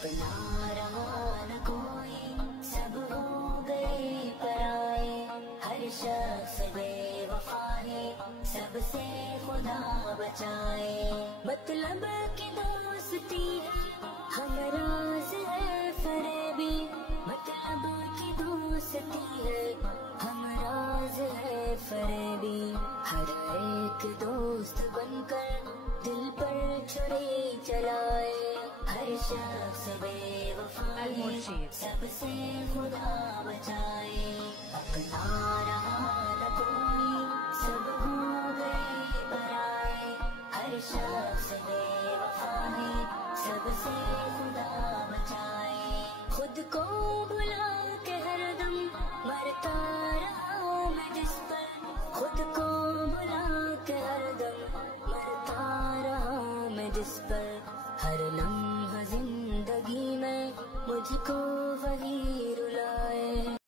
अपना रहा न कोई, सब हो गए पराए। हर शख्स बेवफा है, सबसे खुदा बचाए। मतलब की दोस्ती है, हमराज है फरेबी। मतलब की दोस्ती है, हमराज है फरेबी। हर एक दोस्त बनकर दिल पर छुरी चलाए। हर शख्स बेवफा है, सबसे खुदा बचाए। अपना रहा न कोई, सब हो गए पराए। हर शख्स बेवफा है, सबसे खुदा बचाए। खुद को भुला के हरदम मरता रहा मैं जिस पर। खुद को भुला के हरदम मरता रहा मैं जिस पर। हर लम्हा जिंदगी में मुझको वही